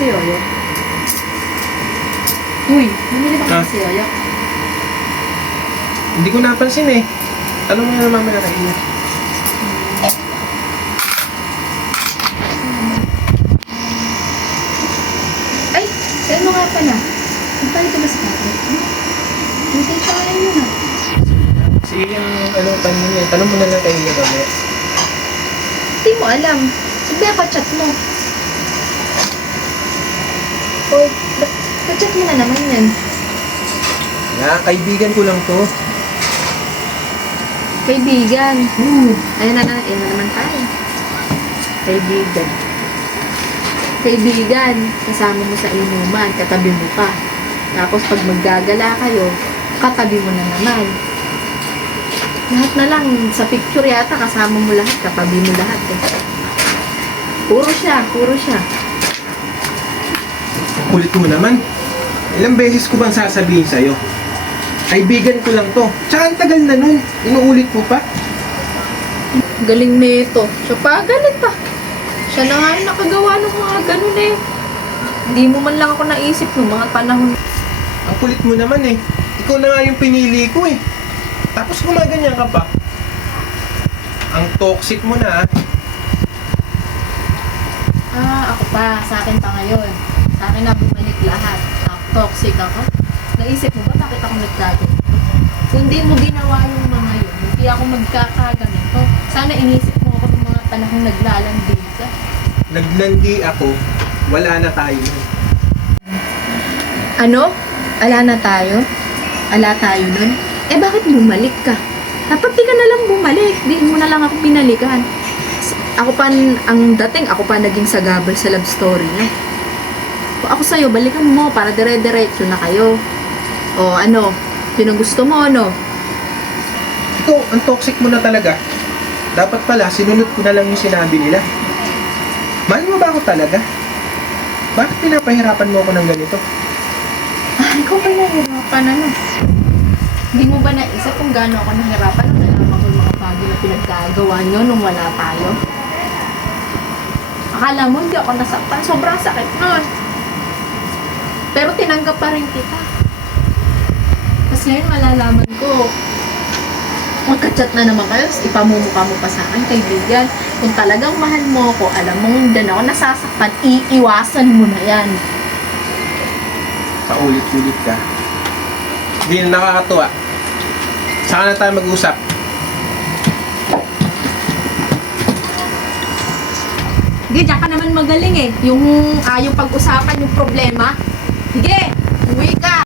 si Yoyo? Uy, bumili ba Ah. kasi si Yoyo? Hindi ko napansin eh. Tanong mo na mamaya kay Ina. Ay, si ano nga pala? Nagpalit ka ba sa tatay? Hindi siya kaya yun ah. Si yung tanong niya. Tanong mo na lang kay Ina mamaya. Hindi mo alam. Sabi ako, chat mo. O, chat mo na naman yan. Kaibigan ko lang to. Kaibigan. Ayun na naman tayo. Kaibigan. Kaibigan. Kasama mo sa inuman, katabi mo pa. Tapos pag maggagala kayo, katabi mo na naman. Lahat na lang, sa picture yata, kasama mo lahat, katabi mo lahat eh. Puro siya. Kulit mo naman. Ilang beses ko bang sasabihin sa'yo? Kaibigan ko lang to. Tsaka ang tagal na nun. Inuulit mo pa. Galing nito. Siya pa, galit pa. Siya na nga yung nakagawa ng mga ganun eh. Hindi mo man lang ako naisip ng mga panahon. Ang kulit mo naman eh. Ikaw na nga yung pinili ko eh. Tapos gumaganyan ka pa. Ang toxic mo na ah. Ako pa. Sa akin pa ngayon. Sa akin na bumalik lahat. Toxic ako. Naisip mo ba bakit ako nagkaganito? Kung di mo ginawa yung mga yun, hindi ako magkakaganito. Sana inisip mo ako ng mga panahong naglalandi ka. Naglandi ako. Wala na tayo. Ano? Ala na tayo? Ala tayo nun? Eh bakit bumalik ka? Dapat di ka na lang bumalik. Di mo na lang ako pinalikan. Ako pa, ang dating, ako pa naging sagabal sa love story niya. Kung ako sa'yo, balikan mo para dire-diretso na kayo. O ano, yun ang gusto mo, ano? Ikaw, ang toxic mo na talaga. Dapat pala, sinunod ko na lang yung sinabi nila. Mahal mo ba ako talaga? Bakit pinapahirapan mo ako ng ganito? Ikaw ba nahirapan, ano? Hindi mo ba naisip kung gaano ako nahirapan nung nalaman ko yung mga bagay na pinagkagawa nyo nung wala tayo? Akala mo hindi ako nasaktan. Sobrang sakit nun. Pero tinanggap pa rin kita. Tapos ngayon malalaman ko, magka-chat na naman kayo, ipamumukha mo pa sa akin, kaibigan. Kung talagang mahal mo ako, alam mo, hindi na ako nasasaktan, iiwasan mo na yan. Paulit-ulit ka. Hindi na nakakatuwa. Saka na tayo mag-usap. Sige, diyan ka naman magaling eh. Yung ayaw pag-usapan yung problema. Sige, uwi ka.